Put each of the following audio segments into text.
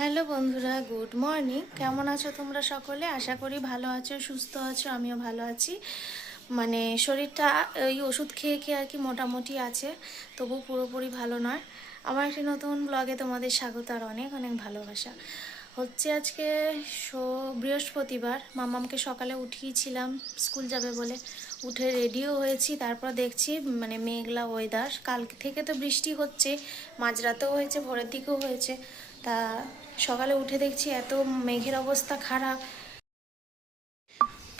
Hello বন্ধুরা, good morning. কেমন আছো তোমরা সকলে? আশা করি ভালো আছো, সুস্থ আছো। আমিও ভালো আছি। মানে শরীরটা ওই ওষুধ খেয়ে খেয়ে আর কি মোটামুটি আছে, তবু পুরোপুরি ভালো নয়। আমার একটি নতুন ব্লগে তোমাদের স্বাগত আর অনেক অনেক ভালোবাসা। হচ্ছে আজকে বৃহস্পতিবার। মামামকে সকালে উঠিয়েছিলাম স্কুল যাবে বলে, উঠে রেডিও হয়েছি। তারপর দেখছি মানে মেঘলা ওয়েদার, কাল থেকে তো বৃষ্টি হচ্ছে, মাঝরাতেও হয়েছে, ভোরের দিকেও হয়েছে। তা সকালে উঠে দেখছি এত মেঘের অবস্থা খারাপ,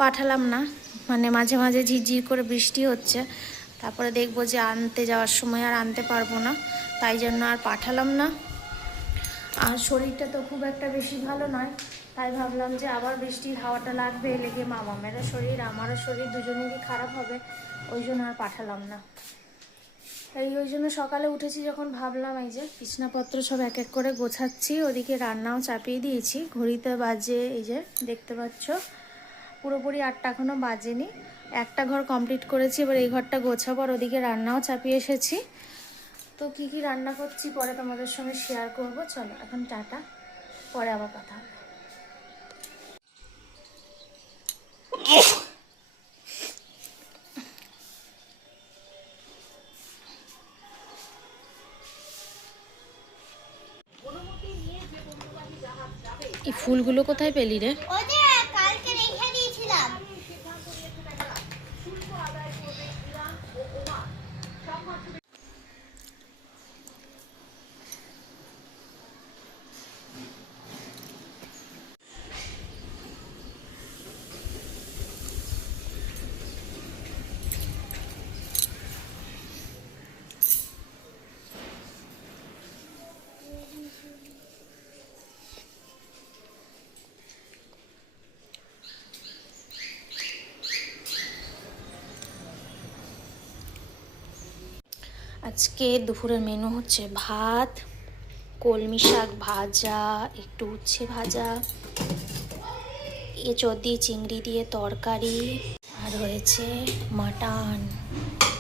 পাঠালাম না। মানে মাঝে মাঝে ঝিরঝির করে বৃষ্টি হচ্ছে, তারপরে দেখবো যে আনতে যাওয়ার সময় আর আনতে পারবো না, তাই জন্য আর পাঠালাম না। আর শরীরটা তো খুব একটা বেশি ভালো নয়, তাই ভাবলাম যে আবার বৃষ্টির হাওয়াটা লাগবে, লেগে মামামেরও শরীর আমারও শরীর দুজনেরই খারাপ হবে, ওই জন্য আর পাঠালাম না। ওই জন্য সকালে উঠেছি যখন ভাবলাম এই যে বিছনাপত্র সব এক এক করে গোছাচ্ছি, ওদিকে রান্নাও চাপিয়ে দিয়েছি। ঘড়িতে বাজে এই যে দেখতে পাচ্ছ পুরোপুরি 8টা এখনও বাজেনি। একটা ঘর কমপ্লিট করেছি, এবার এই ঘরটা গোছাবো, আর ওদিকে রান্নাও চাপিয়ে এসেছি। তো কি কি রান্না করছি পরে তোমাদের সঙ্গে শেয়ার করব। চলো এখন টাটা, পরে আবার কথা হবে। এই ফুলগুলো কোথায় পেলি রে? আজকে দুপুরের মেনু হচ্ছে ভাত, কলমি শাক ভাজা, একটু উচ্ছে ভাজা, এঁচোড় দিয়ে চিংড়ি দিয়ে তরকারি, আর হয়েছে মাটন।